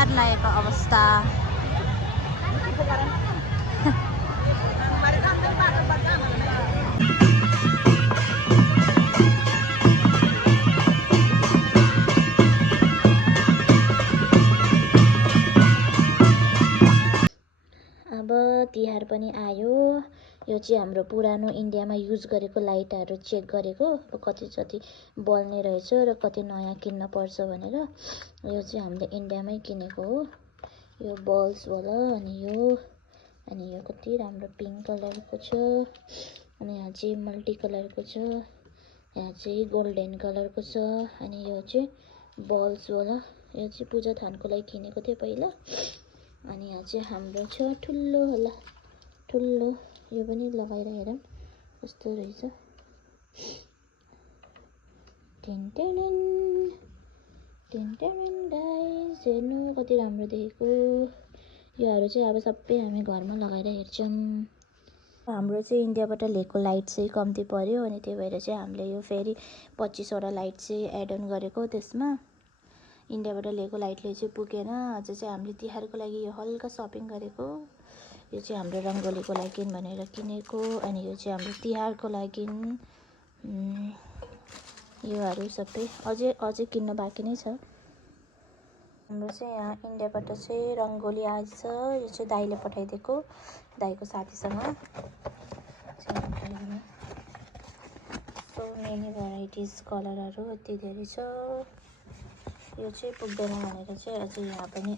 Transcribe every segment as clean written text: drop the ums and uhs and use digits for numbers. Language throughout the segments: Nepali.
तिहार लागेको अवस्था। अब तिहार पनि आयो। यो चाहिँ हाम्रो पुरानो इन्डियामा युज गरेको लाइटहरू चेक गरेको, अब कति जति बल्ने रहेछ र कति नयाँ किन्न पर्छ भनेर। यो चाहिँ हामीले इन्डियामै किनेको हो, यो बल्ब्सवाला। अनि यो कति राम्रो पिङ्क कलरको छ, अनि यहाँ चाहिँ मल्टी कलरको छ, यहाँ चाहिँ गोल्डन कलरको छ, अनि यो चाहिँ बल्ब्सवाला। यो चाहिँ पूजा थानको लागि किनेको थिएँ पहिला। अनि यहाँ चाहिँ हाम्रो छ ठुलो होला, ठुलो। यो पनि लगाएर हेरौँ कस्तो रहेछ। टेन्टेन गाइस, हेर्नु कति राम्रो देखेको। योहरू चाहिँ अब सबै हामी घरमा लगाएर हेर्छौँ। हाम्रो चाहिँ इन्डियाबाट लिएको लाइट चाहिँ कम्ती पर्यो, अनि त्यही भएर चाहिँ हामीले यो फेरि 25वटा लाइट चाहिँ एड अन गरेको। त्यसमा इन्डियाबाट लिएको लाइटले चाहिँ पुगेन। अझ चाहिँ हामीले तिहारको लागि यो हल्का सपिङ गरेको। यो चाहिँ हाम्रो रङ्गोलीको लागि भनेर किनेको, अनि यो चाहिँ हाम्रो तिहारको लागि। योहरू सबै अझै किन्न बाँकी नै छ। हाम्रो चाहिँ यहाँ इन्डियाबाट चाहिँ रङ्गोली आएछ। यो चाहिँ दाइले पठाइदिएको, दाइको साथीसँग। सो मेनी भेराइटिज कलरहरू यति धेरै छ। यो चाहिँ पुग्दैन भनेर चाहिँ अझै यहाँ पनि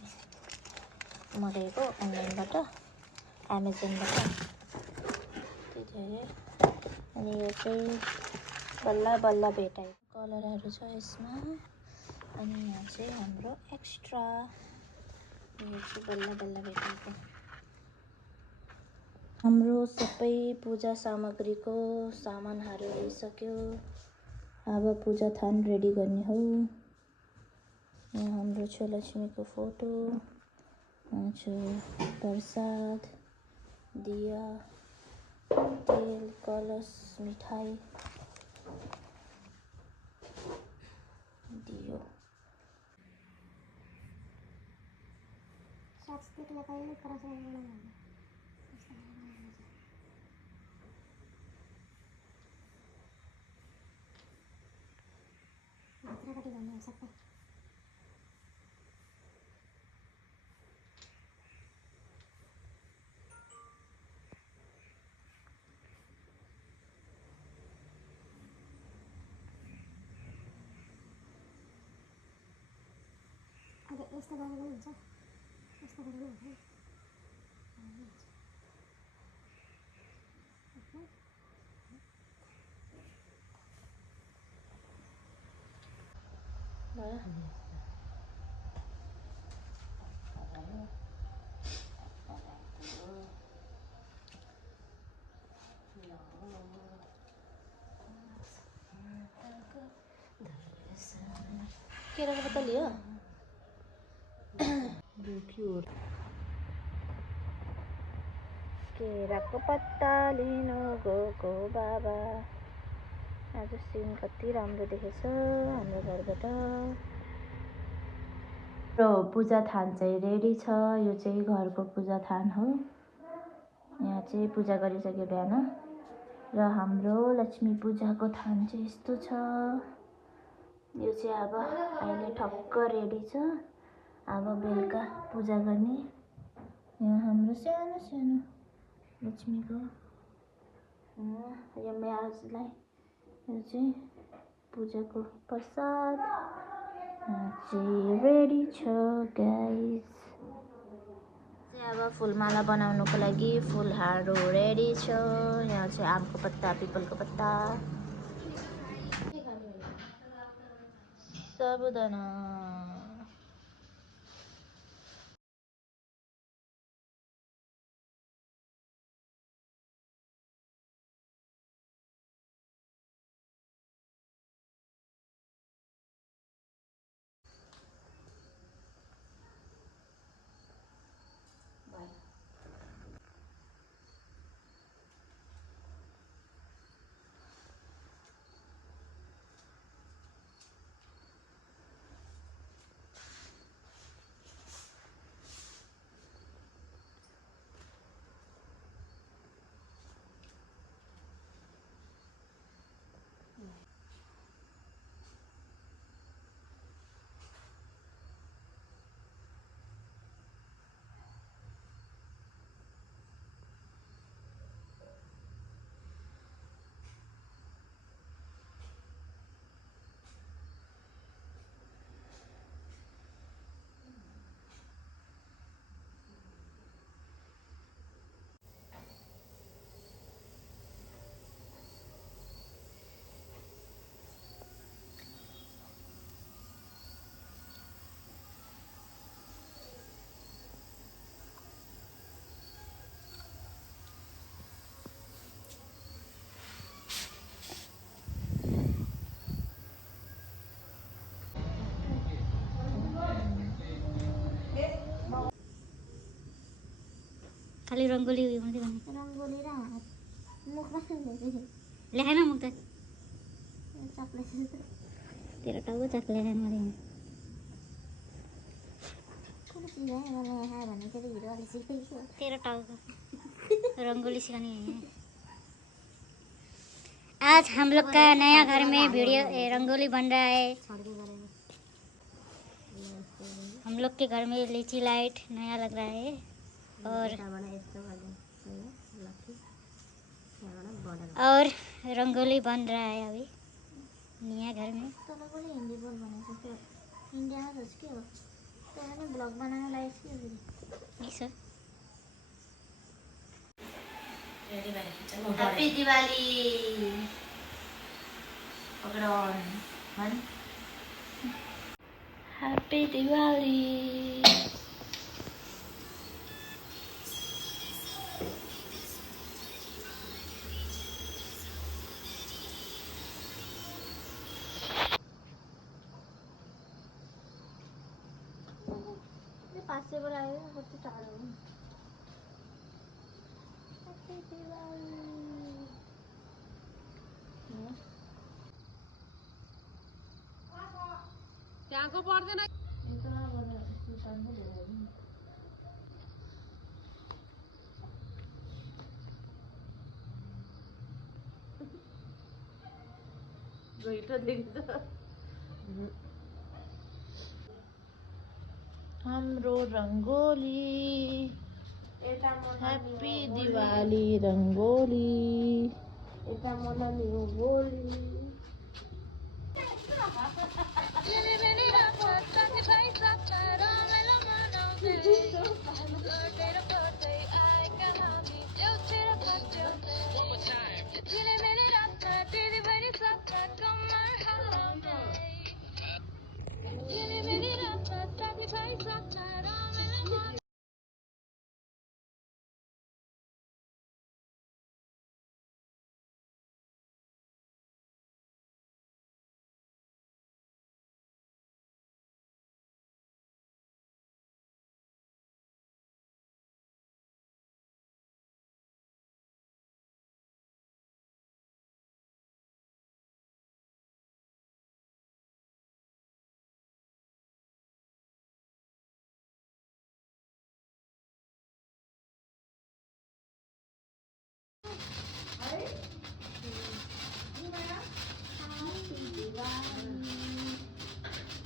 मगाएको अनलाइनबाट, एमाजोनबाट त्यति धेरै। अनि यो चाहिँ बल्ल बल्ल भेटाएको कलरहरू छ यसमा। अनि यहाँ चाहिँ हाम्रो एक्स्ट्रा, यो चाहिँ बल्ल बल्ल भेटाएको। हाम्रो सबै पूजा सामग्रीको सामानहरू आइसक्यो। अब पूजा थान रेडी गर्ने हो। यहाँ हाम्रो छ लक्ष्मीको फोटो, प्रसाद, दिया, तेल, कलश, मिठाई, दियो। यस्तो गरेर पनि हुन्छ, यस्तो गरेर पनि हुन्छ। केराको पत्ता लियो। केराको पत्ता लिनु गएको बाबा। आज सिन कति राम्रो देखेछ हाम्रो घरबाट। र पूजा थान चाहिँ रेडी छ। यो चाहिँ घरको पूजा थान हो। यहाँ चाहिँ पूजा गरिसक्यो बिहान। र हाम्रो लक्ष्मी पूजाको थान चाहिँ यस्तो छ। यो चाहिँ अब अहिले ठक्क रेडी छ, अब बेलुका पूजा गर्ने। यहाँ हाम्रो सानो सानो लक्ष्मीको, यो म्याजलाई, यो चाहिँ पूजाको प्रसाद चाहिँ रेडी छ गाइस। अब फुलमाला बनाउनुको लागि फुलहारहरू रेडी छ। यहाँ चाहिँ आमको पत्ता, पिपलको पत्ता, साबुदाना। खाली रङ्गोली उयो मात्रै गर्ने रङ्गोली र मुख मात्रै लेखेको लेखेन मुख त चक्लेट तेरो टाउको चक्लेर मैले कुन सिकाएँ मलाई यहाँ भन्ने चाहिँ हिरोले सिकाइसक्यो तेरो टाउको रंगोली सिखाने है। आज हम लोग का नया घर में वीडियो रंगोली बन रहा है। हम लोग के घर में लीची लाइट नया लग रहा है और रंगोली बन रहा है अभी नया घर में। तँलाई पनि हिन्दी बोल भनेको थियो इन्डियामा जस के हो तँलाई पनि ब्लग बनाउन लाइस के हो सर हैप्पी दिवाली पकड़न भन हैप्पी दिवाली पास से बुलाए कति टाढो हो हैप्पी दिवाली त्यहाँको पर्दैन हाम्रो रंगोली हैप्पी दिवाली रंगोली यता मनाउने हो होली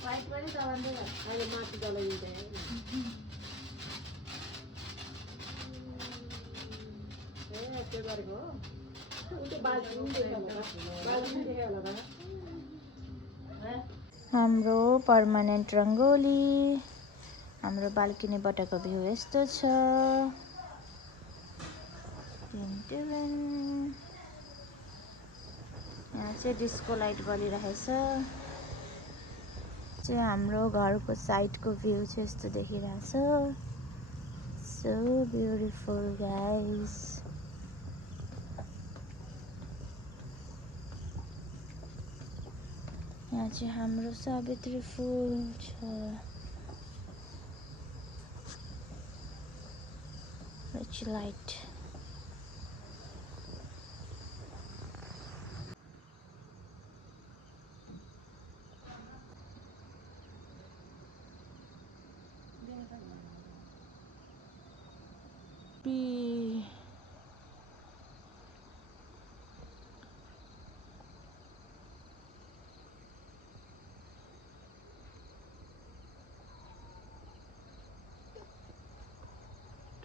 वाइट पनि चलाउँदै अहिले माथि जलाइदिँदै त्यो गरेको हो उते बाल्टी हाम्रो पर्मानेन्ट रङ्गोली हाम्रो बाल्कनीबाटको भ्यू यस्तो छ यहाँ चाहिँ डिस्को लाइट बलिरहेछ चाहिँ हाम्रो घरको साइडको भ्यू चाहिँ यस्तो देखिरहेछ सो ब्युटिफुल गाइस यहाँ चाहिँ हाम्रो सावित्री फुल छ रिच लाइट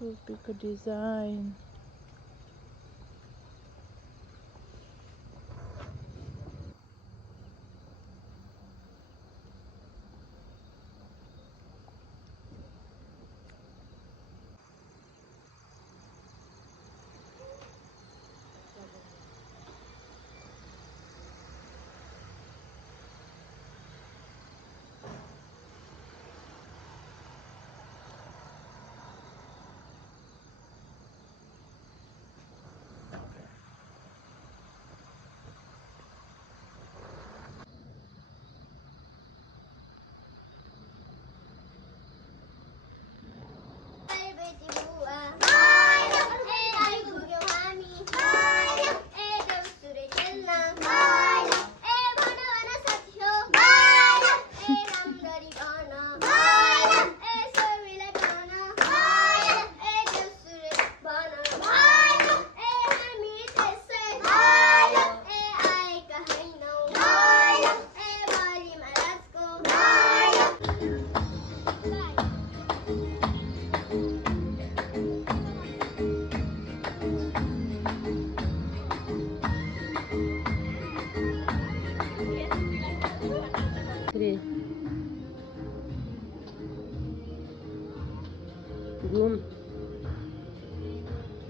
टोपीको डिजाइन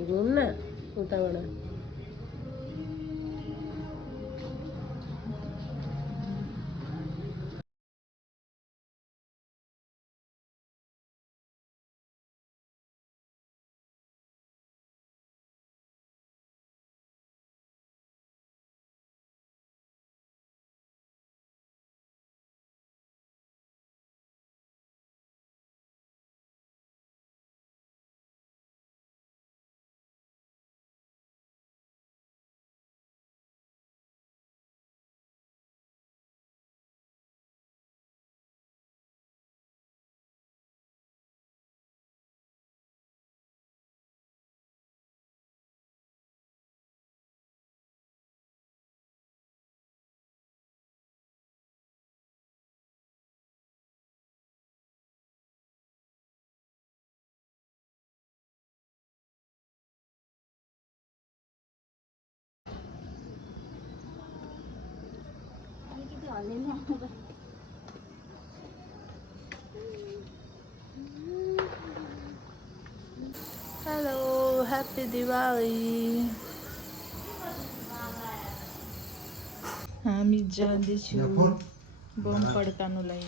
घुम्न उताबाट हेलो ह्याप्पी दिवाली हामी जाँदैछौँ बम पड्काउनुलाई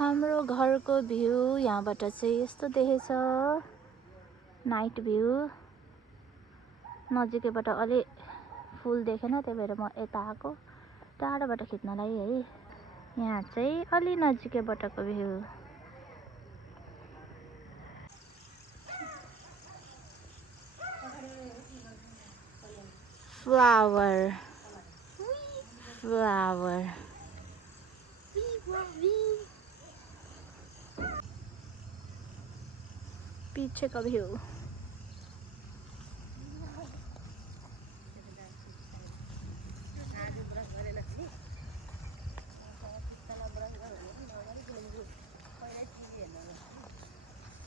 हाम्रो घरको भ्यू यहाँबाट चाहिँ यस्तो देखेछ नाइट भ्यू नजिकैबाट अलि फुल देखेन त्यही भएर म यता आएको टाढाबाट खिच्नलाई है यहाँ चाहिँ अलि नजिकैबाटको भ्यू फ्लावर पीछे का व्यू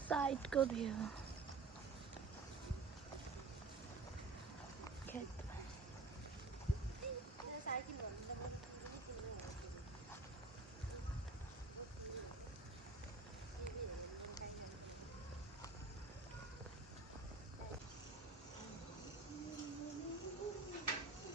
साइड को व्यू